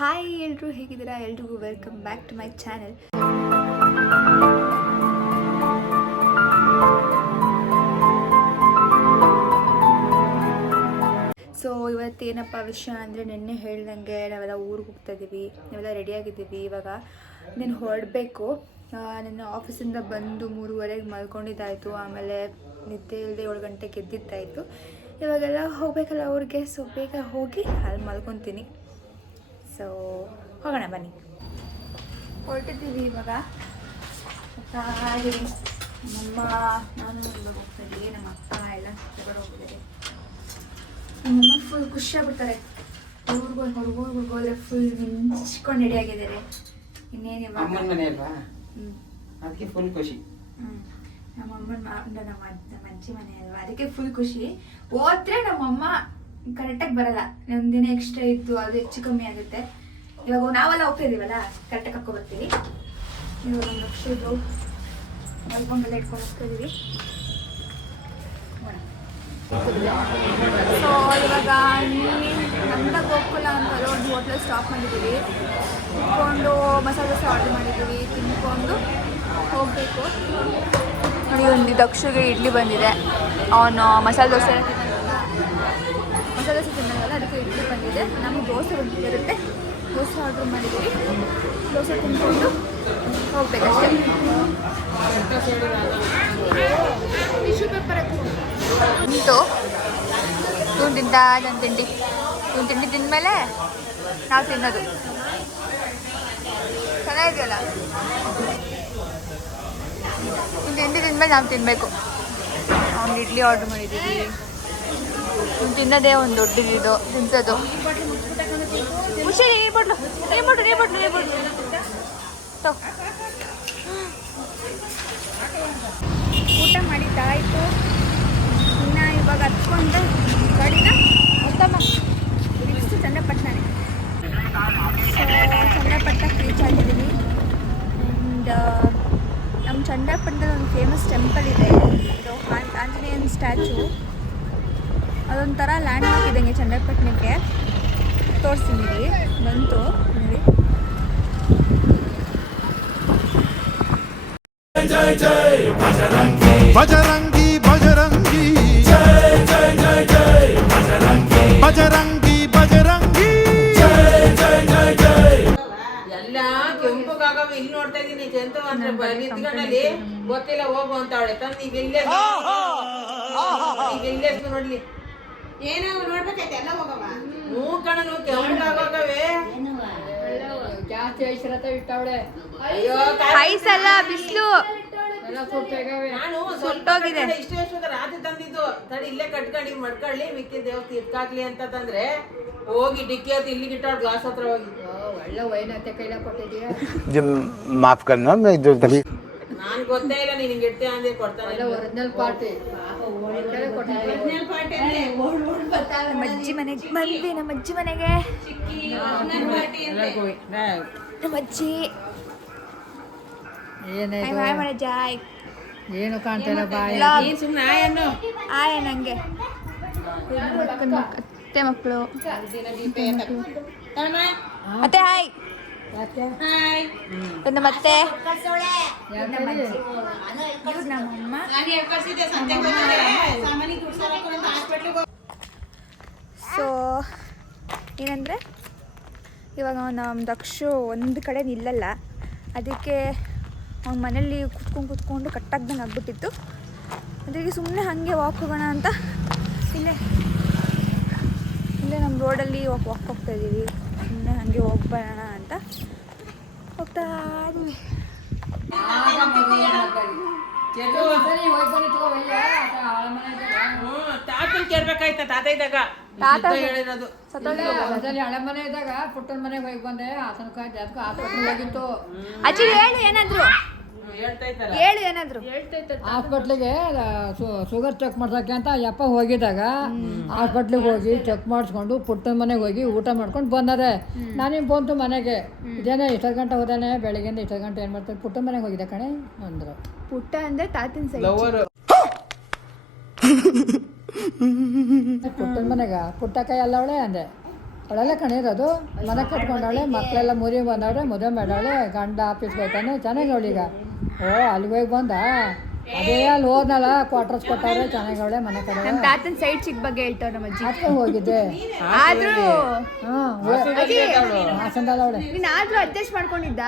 Hi ಎಲ್ಲರೂ ಹೇಗಿದ್ದೀರಾ? ಎಲ್ರಿಗೂ welcome back to my channel. So ಇವತ್ತೇನಪ್ಪ ವಿಷಯ ಅಂದರೆ, ನಿನ್ನೆ ಹೇಳ್ದಂಗೆ ನಾವೆಲ್ಲ ಊರಿಗೆ ಹೋಗ್ತಾ ಇದ್ದೀವಿ, ನಾವೆಲ್ಲ ರೆಡಿಯಾಗಿದ್ದೀವಿ. ಇವಾಗ ನೀನು ಹೊರಡಬೇಕು. ನನ್ನ ಆಫೀಸಿಂದ ಬಂದು 3:30ಗೆ ಮಲ್ಕೊಂಡಿದ್ದಾಯಿತು. ಆಮೇಲೆ ನಿದ್ದೆ ಇಲ್ಲದೆ 7 ಗಂಟೆಗೆ ಎದ್ದಿದ್ದಾಯಿತು. ಇವಾಗೆಲ್ಲ ಹೋಗಬೇಕಲ್ಲ ಅವ್ರಿಗೆ, ಸೊ ಬೇಗ ಹೋಗಿ ಅಲ್ಲಿ ಮಲ್ಕೊತೀನಿ. ಸೊ ಹೋಗೋಣ ಬನ್ನಿ. ಹೊರಟಿದ್ದೀವಿ ಇವಾಗ. ನಮ್ಮ ನಾನು ಹೋಗ್ತಾ ಇದ್ದೀವಿ, ನಮ್ಮ ಅಕ್ಕ ಎಲ್ಲ ಹೊರಗಡೆ ಹೋಗ್ತಿದ್ದೀವಿ. ನಮ್ಮಮ್ಮ ಫುಲ್ ಖುಷಿಯಾಗ್ಬಿಡ್ತಾರೆ. ಹೊರಗೋದ್ರೆ ಫುಲ್ ಮಿಂಚ್ಕೊಂಡು ರೆಡಿಯಾಗಿದ್ದಾರೆ. ಇನ್ನೇನು ಇವಾಗ ಅದಕ್ಕೆ ಫುಲ್ ಖುಷಿ. ನಮ್ಮ ಅಜ್ಜಿ ಮನೆ ಅಲ್ವಾ, ಅದಕ್ಕೆ ಫುಲ್ ಖುಷಿ. ಹೋದ್ರೆ ನಮ್ಮಮ್ಮ ಕರೆಕ್ಟಾಗಿ ಬರಲ್ಲ, ಒಂದಿನ ಎಕ್ಸ್ಟ್ರಾ ಇದ್ದು ಅದು ಹೆಚ್ಚು ಕಮ್ಮಿ ಆಗುತ್ತೆ. ಇವಾಗ ನಾವೆಲ್ಲ ಹೋಗ್ತಾ ಇದೀವಲ್ಲ, ಕರೆಕ್ಟಾಗಿ ಕರ್ಕೊ ಬರ್ತೀವಿ. ಇವಾಗ ನಮ್ಮ ಲಕ್ಷದ್ದು ಮಲ್ಕೊಂಡೆಲ್ಲ ಇಟ್ಕೊಂಡು ಹೋಗ್ತಾ ಇದೀವಿ. ಸೊ ಇವಾಗ ನಂದ ಗೋಕುಲ ಅಂತ ಒಂದು ಹೋಟ್ಲಲ್ಲಿ ಸ್ಟಾಪ್ ಮಾಡಿದ್ದೀವಿ. ತಿನ್ಕೊಂಡು ಮಸಾಲೆ ದೋಸೆ ಆರ್ಡರ್ ಮಾಡಿದ್ದೀವಿ, ತಿನ್ಕೊಂಡು ಹೋಗಬೇಕು. ನೋಡಿ, ಒಂದು ದಕ್ಷಗೆ ಇಡ್ಲಿ ಬಂದಿದೆ. ಅವನು ಮಸಾಲೆ ದೋಸೆ ತಿನ್ನಲ್ಲ, ಅದಕ್ಕೆ ಇಡ್ಲಿ ಬಂದಿದೆ. ನಮಗೆ ದೋಸೆ ಬಂದಿರುತ್ತೆ, ದೋಸೆ ಆರ್ಡರ್ ಮಾಡಿದ್ದೀವಿ. ದೋಸೆ ತಿನ್ಕೊಂಡು ಹೋಗ್ಬೇಕಷ್ಟೇ. ಟಿಶ್ಯೂ ಪೇಪರ್ ನಿಂತು ಇವನು ತಿಂದ ನನ್ನ ತಿಂಡಿ. ಇವನು ತಿಂಡಿ ತಿಂದಮೇಲೆ ನಾವು ತಿನ್ನೋದು. ಚೆನ್ನಾಗಿದೆಯಲ್ಲ, ಇವನು ತಿಂಡಿ ತಿಂದಮೇಲೆ ನಾವು ತಿನ್ನಬೇಕು. ಅವ್ನು ಇಡ್ಲಿ ಆರ್ಡ್ರ್ ಮಾಡಿದ್ದೀವಿ. ಇವ್ನು ತಿನ್ನೋದೇ ಒಂದು ದೊಡ್ಡದಿದು ತಿನ್ಸೋದು. ಖುಷಿ ನೀರು ಬಟ್ಲು ಊಟ ಮಾಡಿದ್ದಾಯಿತು. ಇನ್ನು ಇವಾಗ ಹತ್ಕೊಂಡು ಗಾಡಿನ ಉತ್ತಮ ಇಷ್ಟು ಚನ್ನಪಟ್ಟಣನೇ. ಸೊ ಚನ್ನಪಟ್ಟಣಕ್ಕೆ ರೀಚ್ ಆಗಿದ್ದೀವಿ. ಆ್ಯಂಡ್ ನಮ್ಮ ಚನ್ನಪಟ್ಟಣದಲ್ಲಿ ಒಂದು ಫೇಮಸ್ ಟೆಂಪಲ್ ಇದೆ, ಇದು ಆಂಜನೇಯನ ಸ್ಟ್ಯಾಚು. ಅದೊಂಥರ ಲ್ಯಾಂಡ್ ಮಾರ್ಕ್ ಇದ್ದಂಗೆ ಚನ್ನಪಟ್ಟಣಕ್ಕೆ. ತೋರಿಸ್ತೀನಿ, ಬಂತು ನೋಡಿ. जय जय बजरंगी बजरंगी बजरंगी जय जय जय जय बजरंगी बजरंगी बजरंगी जय जय जय जय. ಎಲ್ಲ ಕೆಂಪುಗಾಗವ ಇಲ್ಲಿ ನೋಡ್ತಾ ಇದೀನಿ. ಜಂತ ಮಾತ್ರ ನಿಂತ್ಕೊಂಡಲ್ಲಿ ಗೊತ್ತಿಲ್ಲ ಹೋಗು ಅಂತಾವಳೆ. ತಂದು ಈಗ ಇಲ್ಲೇ ನೋಡ್ಲಿ ಏನೋ ನೋಡ್ಬೇಕೈತೆ. ಎಲ್ಲ ಹೋಗವ ಕಣನು ಕೆಂಪುಗಾಗವೆ ಜಾಸ್ತಿ ಐಶ್ರತ ಇಟ್ಟವಳೆ. ಅಯ್ಯೋ ಐಸಲ್ಲ, ಬಿಸಿಲು ನಾನು ಸ್ವಲ್ಪ ಇಷ್ಟು ವರ್ಷದ ರಾತ್ರಿ ತಂದಿದ್ದು. ತಡಿ ಇಲ್ಲೇ ಕಟ್ಕೊಂಡು ಮಡ್ಕೊಳ್ಳಿ, ಮಿಕ್ಕಿ ದೇವಸ್ಥಿ ಇಟ್ಕಾಕ್ಲಿ ಅಂತ ತಂದ್ರೆ ಹೋಗಿ ಡಿಕ್ಕಿ ಹತ್ತು ಇಲ್ಲಿಗೆ ಇಟ್ಟಾಳ ಗ್ಲಾಸ್ ಹತ್ರ ಹೋಗಿ. ಒಳ್ಳೆ ವೈನತೆ ಕೈಲ ಕೊಟ್ಟಿದ್ದೀಯ. ಮಾಫ್ करना मैं जो तभी ನಾನು ಗೊತ್ತೇ ಇಲ್ಲ ನೀನು ಹಿಂಗೆ ಇಡ್ತೀಯ ಅಂದ್ರೆ ಕೊಡ್ತಾನೆ. ಒರಿಜಿನಲ್ ಪಾರ್ಟಿ ನಮ್ಮ ಅಜ್ಜಿ ಮನೆಗೆ ಬಂದ್ವಿ. ನಮ್ಮ ಅಜ್ಜಿ ಮನೆಗೆ ನಮ್ಮ ಅಜ್ಜಿ ಜಾಯ್ ಏನು ಕಾಣ್ತಾಯಿಲ್ಲ ಬಾಯಿ. ಸುಮ್ಮನೆ ಆಯನ್ನು ಆಯ ನಂಗೆ ಅತ್ತೆ ಮಕ್ಕಳು. ಮತ್ತೆ ಹಾಯ್ ಮತ್ತೆ ನಮ್ಮಮ್ಮ. ಸೊ ಏನಂದರೆ, ಇವಾಗ ನಮ್ಮ ದಕ್ಷು ಒಂದು ಕಡೆ ನಿಲ್ಲಲ್ಲ, ಅದಕ್ಕೆ ಅವ್ನ ಮನೇಲಿ ಕುತ್ಕೊಂಡು ಕಟ್ಟಾಗ್ದಂಗೆ ಆಗ್ಬಿಟ್ಟಿತ್ತು. ಅದಕ್ಕೆ ಸುಮ್ಮನೆ ಹಾಗೆ ವಾಕ್ ಹೋಗೋಣ ಅಂತ ಇಲ್ಲೇ ನಮ್ಮ ರೋಡಲ್ಲಿ ವಾಕ್ ಹೋಗ್ತಾ ಇದ್ದೀವಿ. ಸುಮ್ಮನೆ ಹಾಗೆ ಹೋಗ್ಬರೋಣ ಅಂತ ಹೋಗ್ತಾ ಇದ್ದೀವಿ. ತಾತನ್ ಕೇಳ್ಬೇಕಾಯ್ತ. ತಾತ ಇದ್ದಾಗ ಹೇಳಿರೋದು ಹಳೆ ಮನೆ ಇದ್ದಾಗ ಪುಟ್ಟನ ಮನೆಗೆ ಹೋಗಿ ಬಂದೆ. ಆತನಕ ಜಾತಕ ಹಾಸ್ಪಿಟ್ಲ್ ಹೋಗಿತ್ತು. ಅಜ್ಜಿ ಹೇಳು ಏನಾದ್ರು, ಹೇಳು ಏನಾದ್ರು. ಹಾಸ್ಪಿಟ್ಲಿಗೆ ಶುಗರ್ ಚೆಕ್ ಮಾಡ್ಸಕ್ಕೆ ಅಂತ ಯಪ್ಪ ಹೋಗಿದ್ದಾಗ ಹಾಸ್ಪಿಟ್ಲಿಗೆ ಹೋಗಿ ಚೆಕ್ ಮಾಡಿಸ್ಕೊಂಡು ಪುಟ್ಟನ ಮನೆಗೆ ಹೋಗಿ ಊಟ ಮಾಡ್ಕೊಂಡು ಬಂದದೆ. ನಾನಿಗೆ ಬಂತು ಮನೆಗೆ. ಇದೇನೇ ಇಷ್ಟು ಗಂಟೆ ಹೋದಾನೆ, ಬೆಳಗ್ಗೆಯಿಂದ ಇಷ್ಟು ಗಂಟೆ ಏನು ಮಾಡ್ತಾರೆ. ಪುಟ್ಟನ ಮನೆಗೆ ಹೋಗಿದ್ದೆ ಕಣೆ ಅಂದರು. ಪುಟ್ಟ ಅಂದರೆ ತಾತಿನ ಸೈಡ್. ಪುಟ್ಟನ ಮನೆಗ ಪುಟ್ಟ ಕೈ ಅಲ್ಲ ಅವಳೆ ಅಂದೆ. ಅವಳೆಲ್ಲ ಕಣಿರೋದು ಮನೆ ಕಟ್ಕೊಂಡವಳೆ, ಮಕ್ಕಳೆಲ್ಲ ಮುರಿ ಬಂದವಳೆ, ಮದುವೆ ಮಾಡವಳೆ, ಗಂಡ ಆಫೀಸ್ಗೆ ಹೋಗ್ತಾನೆ, ಚೆನ್ನಾಗಿ ಅವಳೀಗ. ಓ ಅಲ್ಲಿಗೆ ಹೋಗಿ ಬಂದ, ಅದೇ ಅಲ್ಲಿ ಹೋದ್ನಲ್ಲ ಕ್ವಾರ್ಟರ್ಸ್ ಕೊಟ್ಟವ್ರೆ, ಚೆನ್ನಾಗಿ ಅವಳೆ ಮನೆ ಕಡೆ. ನಮ್ಮ ತಾತನ ಸೈಡ್ ಚಿಕ್ಕ ಬಗ್ಗೆ ಹೇಳ್ತಾವ್ರೆ ನಮ್ಮ ಅಜ್ಜಿ. ಅದಕ್ಕೆ ಹೋಗಿದ್ದೆ. ಆದ್ರೂ ಹಾಸನದಲ್ಲ ಅವಳೆ. ನೀನ್ ಆದ್ರೂ ಅಡ್ಜಸ್ಟ್ ಮಾಡ್ಕೊಂಡಿದ್ದ.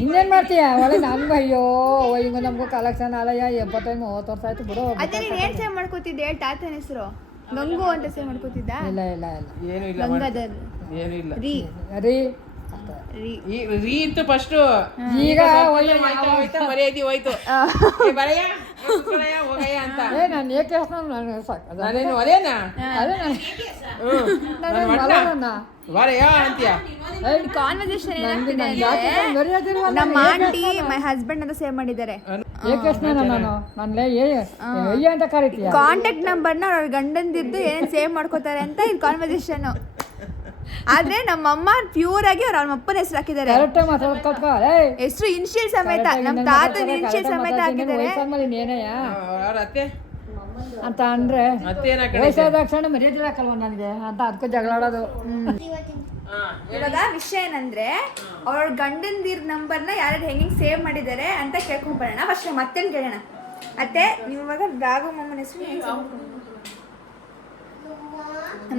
ಇನ್ನೇನು ಮಾಡ್ತೀಯ ಅವಳೆ? ನನ್ಗೂ ಅಯ್ಯೋ ಈಗ ನಮಗೂ ಕಲೆಕ್ಷನ್ ಅಲ್ಲಯ್ಯ 75-30 ವರ್ಷ ಆಯ್ತು ಬಿಡು. ಅದೇ ನೀನ್ ಏನ್ ಸೇವ್ ಮಾಡ್ಕೋತಿದ್ದೆ ಹೇಳಿ? ತಾತನ ಹೆಸರು ಗಂಗು ಅಂತ ಸೇವ್ ಮಾಡ್ಕೋತಿದ್ದ? ಇಲ್ಲ ಇಲ್ಲ ಇಲ್ಲ ಏನು ಇಲ್ಲ ಗಂಗಾಧರ್ ಏನು ಇಲ್ಲ. ರೀ ರೀ ರೀ ಇತ್ತು ಫಸ್ಟ್. ಈಗ ಹೋಯ್ತಾ ಮರ್ಯಾದಿ ಹೋಯ್ತು. ಬರಯ್ಯ ಹೋಗಯ್ಯ ಅಂತ ನಾನು ಏಕೆ ನನಗೆ ಸಾಕು. ನಾನೇನು ಒಲೆನಾ? ಅದೇ ನಾನು ಬರಯ್ಯ ಅಂತೀಯ. ಕಾನ್ವರ್ಸೇಷನ್ ಏನಾಗ್ತಿದೆ ಅಂದ್ರೆ ನಮ್ಮ ಆಂಟಿ ಮೈ ಹಸ್ಬೆಂಡ್ ಅಂತ ಸೇವ್ ಮಾಡಿದ್ದಾರೆ. ಅಂತ ಕರಿತೀಯ. ಕಾಂಟ್ಯಾಕ್ಟ್ ನಂಬರ್ನ ಅವ್ರ ಗಂಡಂದಿದ್ದು ಏನೇನು ಸೇವ್ ಮಾಡ್ಕೋತಾರೆ ಅಂತ ಇದು ಕಾನ್ವರ್ಸೇಷನ್. ಆದ್ರೆ ನಮ್ಮಮ್ಮ ಪ್ಯೂರ್ ಆಗಿ ಅವ್ರ ಅಪ್ಪನ ಹೆಸರು ಹಾಕಿದ್ದಾರೆ. ಹೆಸರು ಇನ್ಶಿಯಲ್ ಸಮೇತ, ನಮ್ಮ ತಾತನ ಇನ್ಶಿಯಲ್ ಸಮೇತ ಹಾಕಿದ್ದಾರೆ. ಅವ್ರ ಅತ್ತೆ ಅಂತ ಅಂದ್ರೆ ಅತ್ತೆ ವಯಸ್ಸಾದ ಕ್ಷಣ ಮರ್ಯಾದೆ ಹಾಕಲ್ವ ನನಗೆ ಅಂತ ಅದಕ್ಕೂ ಜಗಳಾಡೋದು. ಇವಾಗ ವಿಷಯ ಏನಂದ್ರೆ ಅವ್ರ ಗಂಡಂದಿರ್ ನಂಬರ್ನ ಯಾರು ಹೆಂಗೆ ಸೇವ್ ಮಾಡಿದ್ದಾರೆ ಅಂತ ಕೇಳ್ಕೊಂಡ್ ಬರೋಣ. ಫಸ್ಟ್ ಮತ್ತೇನು ಕೇಳೋಣ. ಅತ್ತೆ ನೀವು ಇವಾಗ ರಾಘು ಮಮ್ಮನ ಹೆಸರು ಹೆಂಗೆ ಸೇವ್ ಮಾಡ್ಕೊಂಡು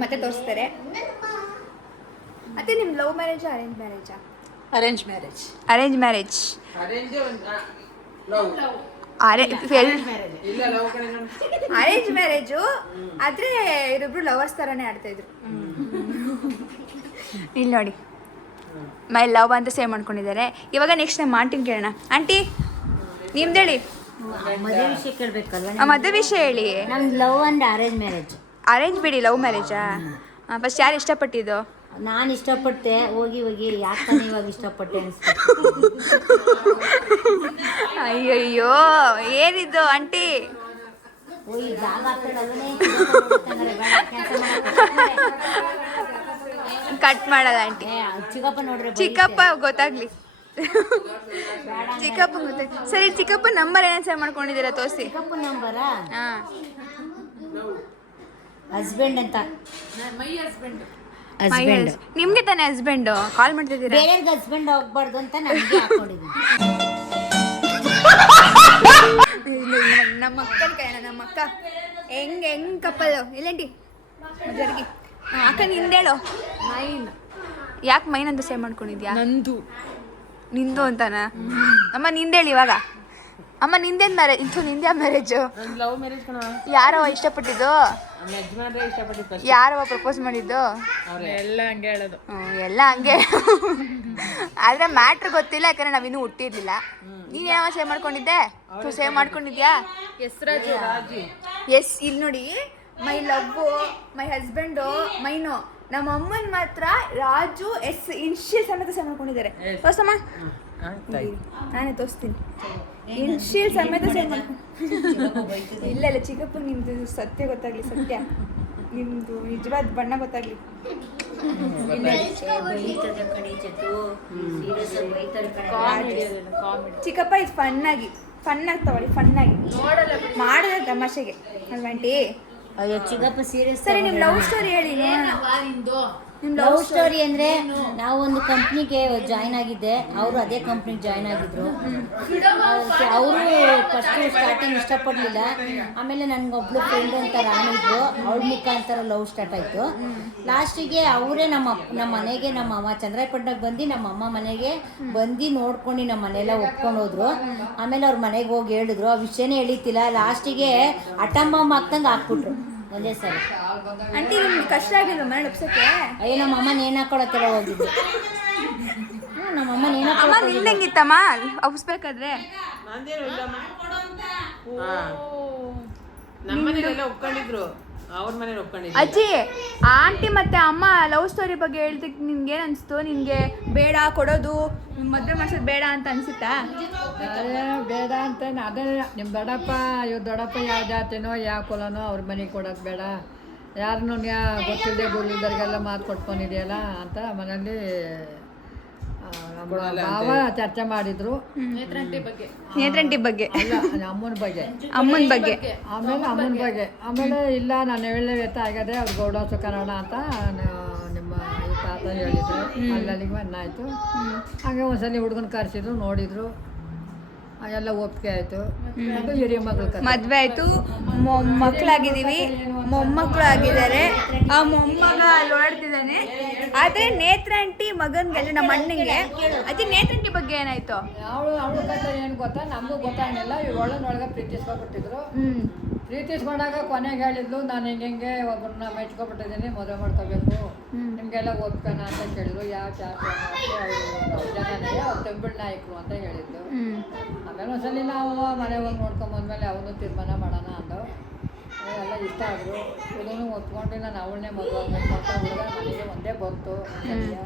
ಮತ್ತೆ ತೋರಿಸ್ತಾರೆ. ಅತ್ತೆ ನಿಮ್ ಲವ್ ಮ್ಯಾರೇಜಾ ಅರೇಂಜ್ ಮ್ಯಾರೇಜಾ? Arrange marriage. Arrange marriage. Arrange marriage ಆದ್ರೆ ಇವರಿಬ್ರು ಲವರ್ಸ್ ತರಾನೇ ಆಡ್ತಾ ಇದ್ರು. ಇಲ್ಲಿ ನೋಡಿ ಮೈ ಲವ್ ಅಂತ ಸೇವ್ ಮಾಡ್ಕೊಂಡಿದ್ದಾರೆ. ಇವಾಗ ನೆಕ್ಸ್ಟ್ ನಮ್ಮ ಆಂಟಿನ ಕೇಳೋಣ. ಆಂಟಿ ನಿಮ್ದು ಹೇಳಿ. ಮದುವೆ ವಿಷಯ ಕೇಳಬೇಕಲ್ವ? ಮದುವೆ ವಿಷಯ ಹೇಳಿ. ನಮ್ದು love and arrange marriage. Arrange ಬಿಡಿ, ಲವ್ ಮ್ಯಾರೇಜಾ? ಫಸ್ಟ್ ಯಾರು ಇಷ್ಟಪಟ್ಟಿದ್ದು? ನಾನು ಇಷ್ಟಪಟ್ಟೆ. ಹೋಗಿ ಯಾಕೆ ಇವಾಗ ಇಷ್ಟಪಟ್ಟೆ ಅನಿಸ್ತು. ಅಯ್ಯಯ್ಯೋ ಏನಿದ್ದು ಆಂಟಿ? ಹೋಗಿ ಜಾಗ ಕಟ್ ಮಾಡಲ್ಲ ಆಂಟಿ. ಚಿಕ್ಕಪ್ಪ ನೋಡ್ರೆ ಚಿಕ್ಕಪ್ಪ ಗೊತ್ತಾಗ್ಲಿ. ಚಿಕ್ಕಪ್ಪ ಗೊತ್ತಾಗ್ಲಿ. ಸರಿ ಚಿಕ್ಕಪ್ಪ ನಂಬರ್ ಏನೇನು ಸೇವ್ ಮಾಡ್ಕೊಂಡಿದ್ದೀರಾ ತೋರಿಸಿ. ಚಿಕ್ಕಪ್ಪ ನಂಬರಾ? ಹಾಂ ಹಸ್ಬೆಂಡ್ ಅಂತ. ಹಸ್ಬೆಂಡ್ ನಿಮ್ಗೆ ತಾನೇ ಹಸ್ಬೆಂಡು ಕಾಲ್ ಮಾಡ್ತಿದ್ದೀರಾ? ಬೇರೆಯವ್ರಿಗೆ ಹಸ್ಬೆಂಡ್ ಹೋಗ್ಬಾರ್ದು ಅಂತ ನನಗೆ ಹಾಕೊಂಡಿದ್ದೀನಿ. ನಮ್ಮ ಅಕ್ಕನ ಕೇಳೋಣ. ನಮ್ಮ ಅಕ್ಕ ಹೆಂಗ್ ಕಪ್ಪಲ್ ಇಲ್ಲೇಂಟಿ ಜರ್ಗಿ ಅಕ್ಕ ನಿಂದೇಳು. ಮೈನ್ ಯಾಕೆ ಮೈನ್ ಅಂತ ಸೇವ್ ಮಾಡ್ಕೊಂಡಿದ್ಯಾ? ನಂದು ನಿಂದು ಅಂತಾನ? ಅಮ್ಮ ನಿಂದೇಳಿ ಇವಾಗ. ಅಮ್ಮ ನಿಂದೇನ್ ಮ್ಯಾರೇಜ್? ಇಂಥು ನಿಂದ್ಯಾ ಮ್ಯಾರೇಜು? ಲವ್ ಮ್ಯಾರೇಜ್ ಕಣ. ಯಾರವ ಇಷ್ಟಪಟ್ಟಿದ್ದು? ಯಜಮಾನ್ರೆ ಇಷ್ಟಪಟ್ಟಿದ್ದು. ಯಾರವ ಪ್ರಪೋಸ್ ಮಾಡಿದ್ದು? ಎಲ್ಲ ಹಂಗೆ ಹೇಳೋದು. ಎಲ್ಲ ಹಂಗೆ. ಆದ್ರೆ ಮ್ಯಾಟ್ರ್ ಗೊತ್ತಿಲ್ಲ, ಯಾಕಂದ್ರೆ ನಾವಿನ್ನೂ ಹುಟ್ಟಿರ್ಲಿಲ್ಲ. ನೀನ್ ಯಾವ ಸೇವ್ ಮಾಡ್ಕೊಂಡಿದ್ದೆ? ಸೇವ್ ಮಾಡ್ಕೊಂಡಿದ್ಯಾ? ಹೆಸರಾಜು. ಎಸ್. ಇಲ್ಲಿ ನೋಡಿ ಮೈ ಲವ್, ಮೈ ಹಸ್ಬೆಂಡು, ಮೈನು. ನಮ್ಮ ಅಮ್ಮನ ಮಾತ್ರ ರಾಜು ಎಸ್ ಇನ್ಶಿಯಲ್ ಸಮೇತ ಸೇವ್ ಮಾಡ್ಕೊಂಡಿದ್ದಾರೆ. ತೋರ್ಸಮ್ಮ. ನಾನೇ ತೋರಿಸ್ತೀನಿ. ಇನ್ಶಿಯಲ್ ಸಮೇತ ಸೇವ್ ಮಾಡ್ಕೊಂಡು. ಇಲ್ಲ ಇಲ್ಲ ಚಿಕ್ಕಪ್ಪ ನಿಮ್ದು ಸತ್ಯ ಗೊತ್ತಾಗ್ಲಿ. ಸತ್ಯ ನಿಮ್ದು ನಿಜವಾದ ಬಣ್ಣ ಗೊತ್ತಾಗ್ಲಿ. ಚಿಕ್ಕಪ್ಪ ಇದು ಫನ್ನಾಗಿ ತಗೊಳ್ಳಿ. ಫನ್ನಾಗಿ ಮಾಡಿದ್ರೆ ತಮಾಷೆಗೆ ಅಲ್ವಾಂಟಿ? ಅಯ್ಯೋ ಚಿಕ್ಕಪ್ಪ ಸೀರಿಯಸ್. ಸರಿ ನಿಮ್ಮ ಲವ್ ಸ್ಟೋರಿ ಹೇಳಿ. ನಿಮ್ಮ ಲವ್ ಸ್ಟೋರಿ ಅಂದರೆ ನಾವು ಒಂದು ಕಂಪ್ನಿಗೆ ಜಾಯ್ನ್ ಆಗಿದ್ದೆ. ಅವರು ಅದೇ ಕಂಪ್ನಿಗೆ ಜಾಯ್ನ್ ಆಗಿದ್ರು. ಅವರು ಫಸ್ಟ್ ಸ್ಟಾರ್ಟಿಂಗ್ ಇಷ್ಟಪಡಲಿಲ್ಲ. ಆಮೇಲೆ ನನಗೊಬ್ಳು ಫ್ರೆಂಡ್ ಅಂತ ರಾಣಿ ಇದ್ದು, ಅವಳ ಮುಖಾಂತರ ಲವ್ ಸ್ಟಾರ್ಟ್ ಆಯಿತು. ಲಾಸ್ಟಿಗೆ ಅವರೇ ನಮ್ಮ ಮನೆಗೆ, ನಮ್ಮ ಅಮ್ಮ ಚಂದ್ರಾಯಪಟ್ಟಣಕ್ಕೆ ಬಂದು ನಮ್ಮ ಅಮ್ಮ ಮನೆಗೆ ಬಂದು ನೋಡ್ಕೊಂಡು ನಮ್ಮ ಮನೆಯೆಲ್ಲ ಒಪ್ಕೊಂಡು ಹೋದ್ರು. ಆಮೇಲೆ ಅವ್ರ ಮನೆಗೆ ಹೋಗಿ ಹೇಳಿದ್ರು. ಆ ವಿಷಯನೇ ಎಳೀತಿಲ್ಲ. ಲಾಸ್ಟಿಗೆ ಅಟಂಬಮ್ಮ ಹಾಕ್ದಂಗೆ ಹಾಕ್ಬಿಟ್ರು ಒಂದೇ ಸಲ. ಆಂಟಿ ನಿಮ್ಗೆ ಕಷ್ಟ ಆಗಿಲ್ಲ ಮನೆ ಒಪ್ಸಕ್ಕೆ? ಅಯ್ಯೋ ನಮ್ಮ ಅಮ್ಮ ನೇಣು ಹಾಕೊಳಕ್ಕೆಲ್ಲ ಹೋಗಿದ್ದು. ನಮ್ಮ ಅಮ್ಮ ನೇಣು ಅಮ್ಮ ನಿಂದಂಗಿತ್ತಮ್ಮ ಒಪ್ಸ್ಬೇಕಾದ್ರೆ? ನಂದೇನು ಇಲ್ಲಮ್ಮ. ನಮ್ಮನೆಲ್ಲ ಒಪ್ಕೊಂಡಿದ್ರು, ಅವ್ರ ಮನೇಲಿ ಒಪ್ಕೊಂಡಿದ್ರು. ಅಜ್ಜಿ ಆಂಟಿ ಮತ್ತೆ ಅಮ್ಮ ಲವ್ ಸ್ಟೋರಿ ಬಗ್ಗೆ ಹೇಳ್ದಕ್ಕೆ ನಿನ್ಗೆ ಏನು ಅನಿಸ್ತು? ನಿನಗೆ ಬೇಡ ಕೊಡೋದು, ಮದುವೆ ಮಾಡ್ಸೋದು ಬೇಡ ಅಂತ ಅನ್ಸುತ್ತಾ? ಬೇಡ ಅಂತ ಅದೇ ನಿಮ್ಮ ದೊಡ್ಡಪ್ಪ ದೊಡ್ಡಪ್ಪ ಯಾವ ಜಾತಿನೋ ಯಾವ ಕುಲನೋ ಅವ್ರ ಮನೆಗೆ ಕೊಡೋದು ಬೇಡ, ಯಾರನ್ನೂ ಗೊತ್ತಿಲ್ಲದೆ ಗುರುದವ್ರಿಗೆಲ್ಲ ಮಾತು ಕೊಟ್ಕೊಂಡಿದೆಯಲ್ಲ ಅಂತ ಮನೇಲಿ ನಮ್ಮ ಭಾವ ಚರ್ಚೆ ಮಾಡಿದ್ರು. ನೇತ್ರಂಟಿ ಬಗ್ಗೆ ಅಲ್ಲ ಅಮ್ಮನ ಬಗ್ಗೆ. ಆಮೇಲೆ ಆಮೇಲೆ ಇಲ್ಲ ನಾನು ಹೇಳೇ ವ್ಯರ್ಥ ಆಗದೆ ಅವ್ರು ಗೌಡ ಸುಖನೋಣ ಅಂತ ನಿಮ್ಮ ಅಂತ ಹೇಳಿದ್ರು. ಅಲ್ಲಿಗೆ ಬಂದಾಯಿತು. ಹಾಗೆ ಒಂದ್ಸಲ ಹುಡುಗನ ಕರೆಸಿದ್ರು, ನೋಡಿದ್ರು, ಎಲ್ಲ ಒಪ್ಪಿಗೆ ಆಯಿತು. ಅದು ಹಿರಿಯ ಮಗಳು ಕಥೆ. ಮದುವೆ ಆಯಿತು, ಮಕ್ಕಳಾಗಿದ್ದೀವಿ, ಮೊಮ್ಮಕ್ಕಳು ಆಗಿದ್ದಾರೆ. ಆ ಮೊಮ್ಮಗ ಅಲ್ಲಿ ಓಡ್ತಿದ್ದಾನೆ. ಆದರೆ ನೇತ್ರಾಂಟಿ ಮಗನಿಗೆ, ನಮ್ಮ ಅಣ್ಣಂಗೆ ಅದೇ ನೇತ್ರಾಂಟಿ ಬಗ್ಗೆ ಏನಾಯ್ತು? ಅವಳು ಕಥೆ ಏನು ಗೊತ್ತಾ, ನಮಗೂ ಗೊತ್ತಾಗಿಲ್ಲ. ಒಳನೊಳಗೆ ಪ್ರೀತಿಸ್ಕೊಬಿಟ್ಟಿದ್ರು. ಪ್ರೀತಿಸ್ಕೊಂಡಾಗ ಕೊನೆಗೆ ಹೇಳಿದ್ಲು, ನಾನು ಹಿಂಗೆ ಒಬ್ಬರನ್ನ ಮೆಚ್ಕೊಬಿಟ್ಟಿದ್ದೀನಿ, ಮದುವೆ ಮಾಡ್ಕೋಬೇಕು, ನಿಮಗೆಲ್ಲ ಒಪ್ಕೋಣ ಅಂತ ಕೇಳಿದ್ರು. ಯಾವ ಅವರು ಜನನೇ ಅವ್ರು ತೆಂಬಿಳ್ ನಾಯಕರು ಅಂತ ಹೇಳಿದ್ದು. ಆಮೇಲೆ ಒಂದ್ಸಲಿ ನಾವು ಮನೆ ಹೋಗಿ ನೋಡ್ಕೊಂಬಂದ್ಮೇಲೆ ಅವನು ತೀರ್ಮಾನ ಮಾಡೋಣ ಅಂದವು. ಎಲ್ಲ ಇಷ್ಟ ಆದರು. ಹುಡುಗನು ಒಪ್ಕೊಂಡು ನಾನು ಅವಳನ್ನೇ ಮದುವೆ ಆಗಬೇಕು ಅಂತ ಹುಡುಗ ಮನೆಗೆ ಒಂದೇ ಬಂತು. ಆಮೇಲೆ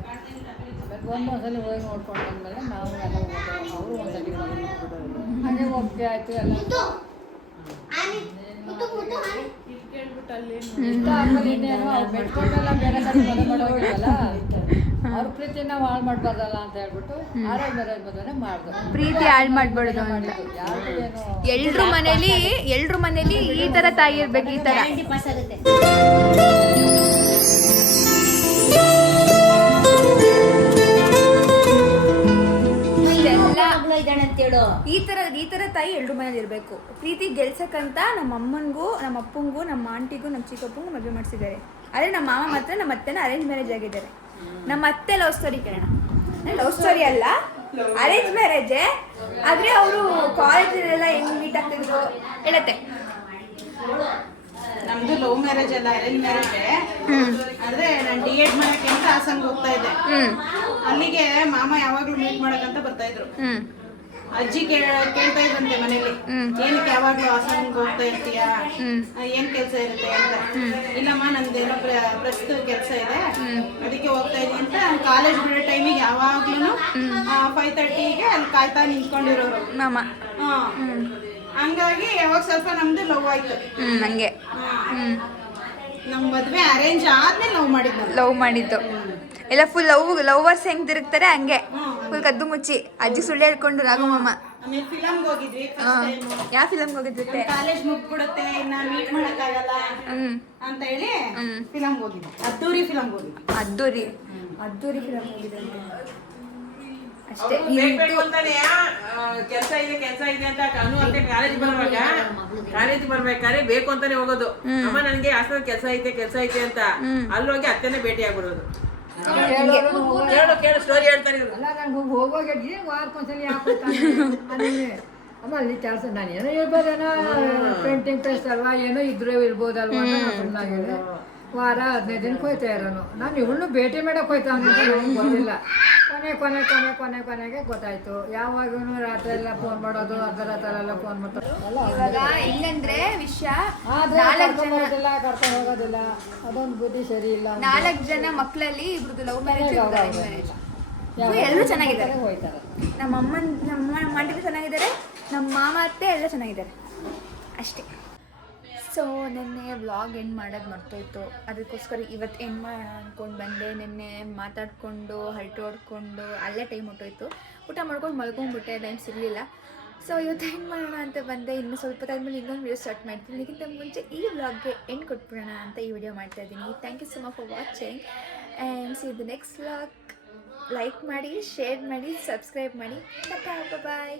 ಒಂದೊಂದ್ಸಲಿ ಹೋಗಿ ನೋಡ್ಕೊಂಡು ಬಂದಮೇಲೆ ನಾವು ಎಲ್ಲ ಹೋದೋ, ಅವರು ಒಂದ್ಸಲಿ ಹಾಗೆ ಒಪ್ಪಿಗೆ ಆಯಿತು. ಎಲ್ಲ ಇಷ್ಟ ಆದ್ಮೇಲೆ ಇನ್ನೇನು ಅವ್ರು ಮೆಟ್ಕೊಂಡೆಲ್ಲ ಬೇರೆ ಕಡೆ ಮದುವೆ ಮಾಡೋಗಿಲ್ಲ, ಅವ್ರ ಪ್ರೀತಿ ನಾವು ಹಾಳು ಮಾಡಬಾರ್ದಲ್ಲ ಅಂತ ಹೇಳ್ಬಿಟ್ಟು ಆರೋಗ್ಯ ಮದುವೆನೇ ಮಾಡ್ದು. ಪ್ರೀತಿ ಹಾಳು ಮಾಡ್ಬಾರ್ದು ಅಂತ. ಎಲ್ರ ಮನೇಲಿ ಈ ಥರ ತಾಯಿ ಇರ್ಬೇಕು. ಈ ಥರ ಪಾಸ್ ಆಗುತ್ತೆ. ಈ ಥರ ತಾಯಿ ಎಲ್ರ ಮನೇಲಿ ಇರಬೇಕು. ಪ್ರೀತಿ ಗೆಲ್ಸಕ್ಕಂತ ನಮ್ಮ ಅಮ್ಮನಿಗೂ, ನಮ್ಮ ಅಪ್ಪಂಗೂ, ನಮ್ಮ ಆಂಟಿಗೂ, ನಮ್ಮ ಚಿಕ್ಕಪ್ಪಂಗೂ ಮದುವೆ ಮಾಡಿಸಿದ್ದಾರೆ. ಆದರೆ ನಮ್ಮ ಮಾಮ ಮಾತ್ರ ನಮ್ಮ ಅತ್ತೆನ ಅರೇಂಜ್ ಮ್ಯಾರೇಜ್ ಆಗಿದ್ದಾರೆ. ನಮ್ಮ ಅತ್ತೆ ಲವ್ ಸ್ಟೋರಿ ಕೇಳೋಣ. ಲವ್ ಸ್ಟೋರಿ ಅಲ್ಲ, ಅರೇಂಜ್ ಮ್ಯಾರೇಜೇ. ಆದರೆ ಅವರು ಕಾಲೇಜಲ್ಲೆಲ್ಲ ಹೆಂಗ್ ಮೀಟ್ ಆಗ್ತಿದ್ರು ಹೇಳತ್ತೆ. ನಮ್ದು ಲವ್ ಮ್ಯಾರೇಜ್ ಅಲ್ಲ, ಅರೇಂಜ್ ಮ್ಯಾರೇಜ್. ಆದ್ರೆ ನಾನು D.Ed ಮಾಡಕ್ಕೆ ಅಂತ ಹಾಸನ್ಗೆ ಹೋಗ್ತಾ ಇದ್ದೆ. ಅಲ್ಲಿಗೆ ಮಾಮ ಯಾವಾಗ್ಲೂ ಮೀಟ್ ಮಾಡಕ್ಕಂತ ಬರ್ತಾ ಇದ್ರು. ಅಜ್ಜಿ ಕೇಳ್ತಾ ಇದ್ರಂತೆ ಮನೇಲಿ, ಏನಕ್ಕೆ ಯಾವಾಗ್ಲೂ ಹಾಸನ್ಗೆ ಹೋಗ್ತಾ ಇರ್ತೀಯಾ, ಏನ್ ಕೆಲ್ಸ ಇರುತ್ತೆ ಅಂತ. ಇಲ್ಲಮ್ಮ ನಂದೇನೋ ಪ್ರಸ್ತುತ ಕೆಲ್ಸ ಇದೆ, ಅದಕ್ಕೆ ಹೋಗ್ತಾ ಇದೀನಿ ಅಂತ. ಕಾಲೇಜ್ ಬಿಡೋ ಟೈಮಿಗೆ ಯಾವಾಗ್ಲೂ 5:30ಗೆ ಅಲ್ಲಿ ಕಾಯ್ತಾ ನಿಂತ್ಕೊಂಡಿರೋರು ಮಾಮ. ಹಂಗಾಗಿ ಯಾವಾಗ ಸ್ವಲ್ಪ ನಮ್ದು ಲವ್ ಆಯ್ತು. ಹಂಗೆ ನಮ್ ಮದ್ವೆ ಅರೇಂಜ್ ಆದ್ಮೇಲೆ ಲವ್ ಮಾಡಿದ್ದು. ಎಲ್ಲ ಫುಲ್ ಲವರ್ಸ್ ಹೆಂಗ್ ತಿರುಗ್ತಾರೆ ಹಂಗೆ ಫುಲ್ ಕದ್ದು ಮುಚ್ಚಿ. ಅಜ್ಜಿ ಸುಳ್ಳು ಹೇಳ್ಕೊಂಡು ರಾಘವಮ್ಮ. ಆಮೇಲೆ ಫಿಲಮ್ಗೆ ಹೋಗಿದ್ವಿ. ಯಾವ ಫಿಲಮ್ಗೆ ಹೋಗಿದ್ವಿ? ಕಾಲೇಜ್ ಮುಗ್ಬಿಡುತ್ತೆ, ಇನ್ನ ಮೀಟ್ ಮಾಡಕ್ಕಾಗಲ್ಲ ಅಂತ ಹೇಳಿ ಫಿಲಮ್ಗೆ ಹೋಗಿದ್ವಿ. ಅದ್ದೂರಿ ಫಿಲಮ್ಗೆ ಹೋಗಿದ್ವಿ. ಅದ್ದೂರಿ ಫಿಲಮ್ ಹೋಗಿದ್ದೆ ಅಷ್ಟೇ. ಕೆಲಸ ಇದೆ ಅಂತ ಕಾಲೇಜ್ ಬರ್ಬೇಕಾದ್ರೆ ಬೇಕು ಅಂತಾನೆ ಹೋಗೋದು. ಅಮ್ಮ ನನ್ಗೆ ಹಾಸನ ಕೆಲಸ ಐತೆ ಅಂತ ಅಲ್ಲೋಗಿ ಅತ್ತೆನೆ ಭೇಟಿ ಆಗ್ಬಿಡೋದು. ಕೇಳು ಸ್ಟೋರಿ ಹೇಳ್ತಾರೆ. ಅಲ್ಲ, ನನಗೆ ಹೋಗುವಾಗ ವಾರಕ್ಕೊಂದ್ಸಲಿ ಅಮ್ಮ ಅಲ್ಲಿ ಕೆಲಸ ನಾನು ಏನೋ ಇರ್ಬೋದೇನೋ, ಪೇಂಟಿಂಗ್ ಟೆಸ್ಟ್ ಅಲ್ವಾ, ಏನೋ ಇದ್ರೆ ಇರ್ಬೋದಲ್ವಾ ಅಂತ ನಾನು ಸುಮ್ಮನಾಗಿದೆ. ವಾರ 15 ದಿನಕ್ಕೆ ಹೋಯ್ತಾ ಇರೋನು. ನಾನು ಇವಳನ್ನು ಭೇಟಿ ಮಾಡಕ್ಕೆ ಹೋಯ್ತಾವನಿ ಅಂತ ನನಗೆ ಗೊತ್ತಿಲ್ಲ. ಕೊನೆಗೆ ಗೊತ್ತಾಯ್ತು. ಯಾವಾಗೂ ರಾತ್ರಿ ಎಲ್ಲ ಫೋನ್ ಮಾಡೋದು, ಅರ್ಧ ರಾತ್ರೆಲ್ಲ ಫೋನ್ ಮಾಡ್ತಾರೆ. ಇವಾಗ ಹೆಂಗಂದ್ರೆ ವಿಷಯ, ಕರ್ಕೊಂಡು ಹೋಗೋದಿಲ್ಲ. ಅದೊಂದು ಬುದ್ಧಿ ಸರಿ ಇಲ್ಲ. 4 ಜನ ಮಕ್ಕಳಲ್ಲಿ ಇಬ್ರದ್ದು ಲವ್ ಮ್ಯಾರೇಜ್, ಎಲ್ಲರೂ ಚೆನ್ನಾಗಿದ್ದಾರೆ. ಹೋಯ್ತಾರೆ. ನಮ್ಮ ಮಂಡಿಗೆ ಚೆನ್ನಾಗಿದ್ದಾರೆ, ನಮ್ಮ ಮಾಮ ಅತ್ತೆ ಎಲ್ಲ ಚೆನ್ನಾಗಿದ್ದಾರೆ ಅಷ್ಟೇ. ಸೊ ನೆನ್ನೆ ವ್ಲಾಗ್ ಎಂಡ್ ಮಾಡೋದು ಮರ್ತೋಯ್ತು. ಅದಕ್ಕೋಸ್ಕರ ಇವತ್ತು ಎಂಡ್ ಮಾಡೋಣ ಅಂದ್ಕೊಂಡು ಬಂದೆ. ನೆನ್ನೆ ಮಾತಾಡಿಕೊಂಡು ಹರಟೆ ಹೊಡ್ಕೊಂಡು ಅಲ್ಲೇ ಟೈಮ್ ಹೊಟ್ಟೋಯ್ತು. ಊಟ ಮಾಡ್ಕೊಂಡು ಮಲ್ಕೊಂಡ್ಬಿಟ್ಟೆ, ಟೈಮ್ ಸಿಗಲಿಲ್ಲ. ಸೊ ಇವತ್ತು ಎಂಡ್ ಮಾಡೋಣ ಅಂತ ಬಂದೆ. ಇನ್ನು ಸ್ವಲ್ಪ ಟೈಮಲ್ಲಿ ಇನ್ನೊಂದು ವೀಡಿಯೋ ಸ್ಟಾರ್ಟ್ ಮಾಡ್ತೀನಿ. ಇದಕ್ಕಿಂತ ಮುಂಚೆ ಈ ವ್ಲಾಗ್ಗೆ ಎಂಡ್ ಕೊಟ್ಬಿಡೋಣ ಅಂತ ಈ ವಿಡಿಯೋ ಮಾಡ್ತಾಯಿದ್ದೀನಿ. Thank you so much for watching and see the next vlog. Like ಮಾಡಿ, ಶೇರ್ ಮಾಡಿ, ಸಬ್ಸ್ಕ್ರೈಬ್ ಮಾಡಿ. ಬಾಯ್.